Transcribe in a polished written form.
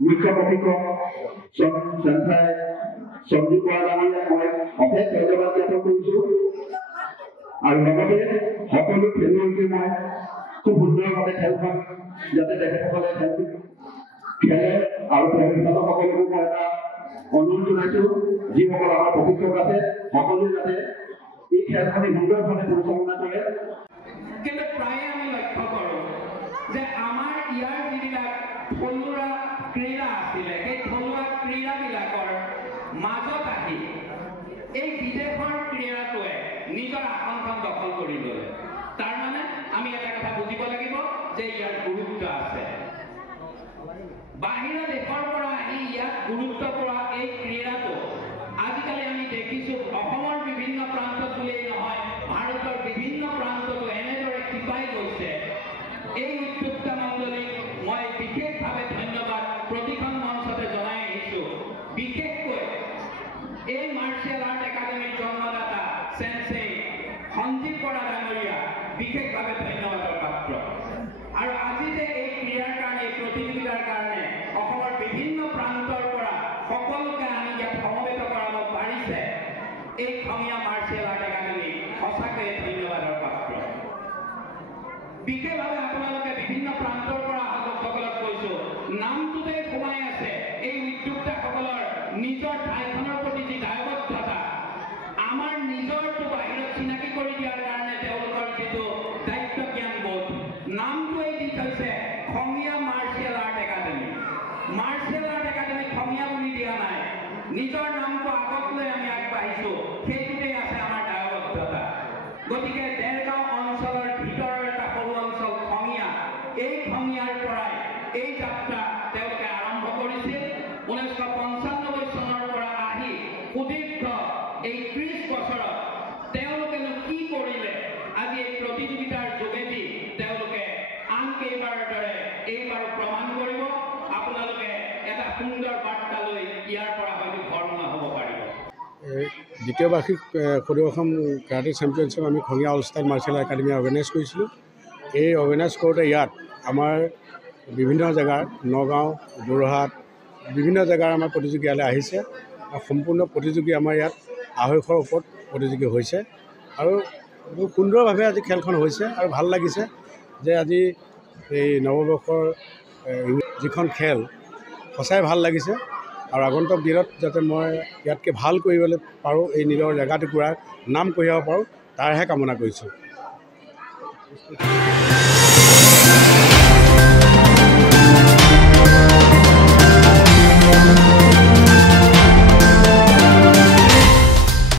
মুখ্য প্ৰশিক্ষক সঞ্জীৱ বৰা ডাঙৰীয়াক মই অশেষ ধন্যবাদ জ্ঞাপন কৰিছোঁ আৰু লগতে সকলো খেলুৱৈকে মই খুব সুন্দৰভাৱে খেলখন যাতে তেখেতসকলে খেলে আৰু প্ৰশিক্ষকসকলকো মই এটা অনুৰোধ জনাইছোঁ যিসকল আমাৰ প্ৰশিক্ষক আছে সকলোৱে যাতে এই খেলখনি সুন্দৰভাৱে পৰিচালনা কৰে। কিন্তু প্ৰায়ে আমি লক্ষ্য কৰোঁ যে আমাৰ ইয়াৰ যিবিলাক থলুৱা ক্ৰীড়া আছিলে সেই থলুৱা ক্ৰীড়াবিলাকৰ মাজত আহি এই বিদেশৰ ক্ৰীড়াটোৱে নিজৰ আসনখন দখল কৰি ল'লে। তাৰমানে আমি এটা কথা বুজিব লাগিব যে ইয়াৰ গুৰুত্ব আছে। বাহিৰা দেশৰ পৰা আহি ইয়াত গুৰুত্ব পোৱা এই ক্ৰীড়াটো আজিকালি আমি দেখিছোঁ অসমৰ বিভিন্ন প্ৰান্তত বুলিয়েই নহয় ভাৰতৰ বিভিন্ন প্ৰান্ততো এনেদৰে শিপাই গৈছে। এই উদ্যোক্তা মণ্ডলীক মই বিশেষভাৱে ধন্যবাদ প্ৰতিখন মঞ্চতে জনাই আহিছোঁ। বিশেষকৈ এই মাৰ্চিয়েল আৰ্ট একাডেমীৰ জন্মদাতা চেনচেই সঞ্জীৱ বৰা ডাঙৰীয়া বিশেষভাৱে ধন্যবাদৰ পাত্ৰ। আৰু আজি যে এই ক্ৰীড়াৰ কাৰণে এই প্ৰতিযোগিতাৰ কাৰণে অসমৰ বিভিন্ন প্ৰান্তৰ পৰা সকলোকে আনি ইয়াত সমবেত কৰাব পাৰিছে এই খঙীয়া মাৰ্চিয়েল আৰ্ট একাডেমী সঁচাকৈয়ে ধন্যবাদৰ পাত্ৰ। বিশেষভাৱে আপোনালোকে বিভিন্ন প্ৰান্তৰ পৰা অহা লোকসকলক কৈছোঁ নামটোতে সোমাই আছে এই উদ্যোক্তাসকলৰ নিজৰ ঠাইখনৰ প্ৰতি যি দায়বদ্ধতা, আমাৰ নিজৰটো বাহিৰত চিনাকি কৰি দিয়াৰ কাৰণে তেওঁলোকৰ যিটো দায়িত্ব জ্ঞানবোধ, নামটোৱেই দি থৈছে Khangiya martial art academy. Martial art academy Khangiya বুলি দিয়া নাই, নিজৰ নামটো আগত লৈ আমি আগবাঢ়িছোঁ, সেইটোতেই আছে আমাৰ দায়বদ্ধতা। গতিকে দেৰগাঁও অঞ্চলৰ ভিতৰৰ এটা সৰু অঞ্চল খঙীয়া, এই খঙীয়াৰ পৰাই এই যাত্ৰা তেওঁলোকে আৰম্ভ কৰিছিল। 1995 চনৰ পৰা আহি সুদীৰ্ঘ এই 30 বছৰত তেওঁলোকেনো কি কৰিলে আজি এই প্ৰতিযোগিতাৰ যোগেদি তেওঁলোকে আন কেইবাৰৰ দৰে এইবাৰো প্ৰমাণ কৰিব। আপোনালোকে এটা সুন্দৰ বাৰ্তা লৈ ইয়াৰ পৰা হয়তো ঘৰমুৱা হ'ব পাৰিব। দ্বিতীয় বাৰ্ষিক সদৌ অসম কাৰাটে চেম্পিয়নশ্বিপ আমি Khangiya all star martial art academy organise কৰিছিলোঁ। এই অৰ্গেনাইজ কৰোঁতে ইয়াত আমাৰ বিভিন্ন জেগাৰ নগাঁও, যোৰহাট, বিভিন্ন জেগাৰ আমাৰ প্ৰতিযোগী ইয়ালৈ আহিছে আৰু সম্পূৰ্ণ প্ৰতিযোগী আমাৰ ইয়াত 250ৰ ওপৰত প্ৰতিযোগী হৈছে আৰু বহুত সুন্দৰভাৱে আজি খেলখন হৈছে আৰু ভাল লাগিছে যে আজি এই নৱবৰ্ষৰ যিখন খেল সঁচাই ভাল লাগিছে আৰু আগন্তুক দিনত যাতে মই ইয়াতকৈ ভাল কৰিবলৈ পাৰোঁ, এই নিজৰ জেগাটুকুৰাৰ নাম কঢ়িয়াব পাৰোঁ, তাৰহে কামনা কৰিছোঁ।